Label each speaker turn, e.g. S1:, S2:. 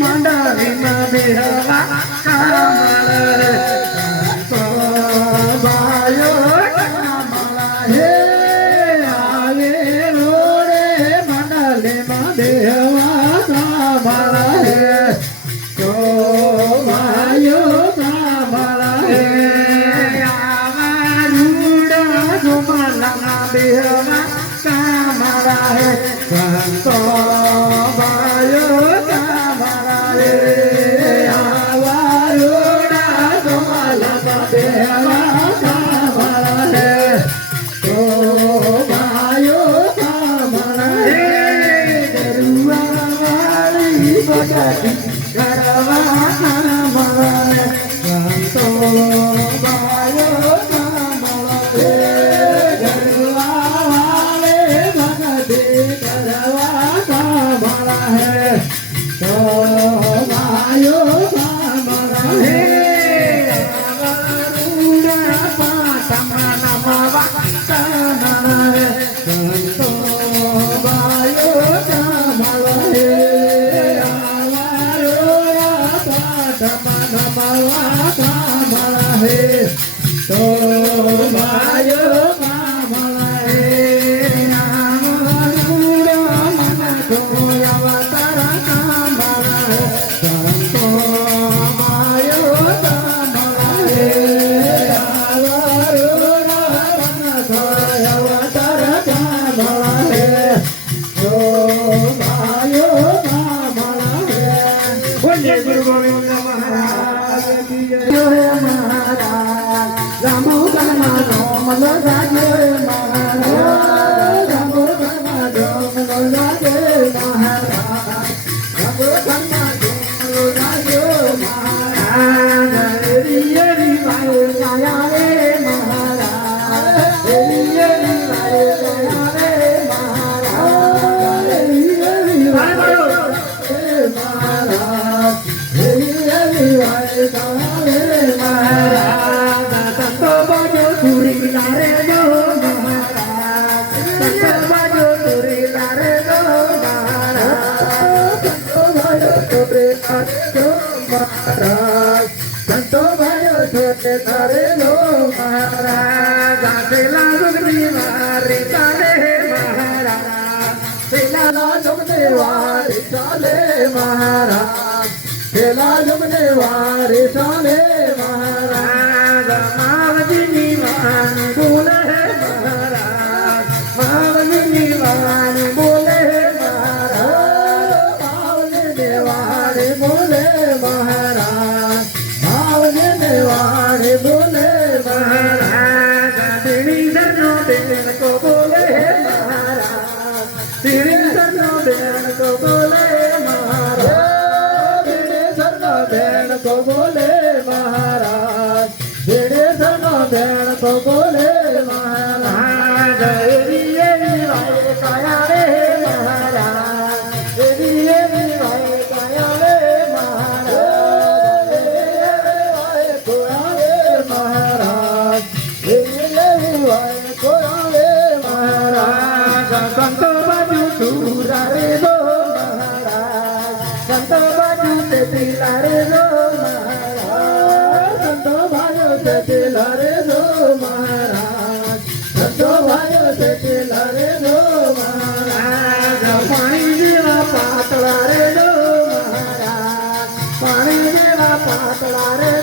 S1: મંડાવી માં બેહવા કામળ દેહમાં કામ રહે સંતો ભાયો કામ રહે કરવા મારા કામા હે. તો महाराज संत भयो छोटे तारे लो महाराज सेला लुगदी मारे तारे महाराज सेला लुगदी मारे तारे महाराज खेला जमने वारे साले महाराज। मावजी मान बोले महाराज। मावजी मान बोले महाराज। मावजी देवारे बोले महाराज। मावजी देवारे बोले महाराज। तेरी सनो देन को बोले महाराज। तेरी सनो देन को बोले যেন বলে মহারাজ এড়িয়ে ছায়া রে মহারাজ এড়িয়ে ছায়া রে মহারাজ রে মহারাজ রে মহারাজ সন্ত বাজু সুরা গো মহারাজ সন্ত বাজু তে পিলা গো છે લરે નો મહારાજ. ધંધો ભાયો છે લરે નો મહારાજ. પાણી જેવા પાતળા રે નો મહારાજ. પાણી જેવા પાતળા રે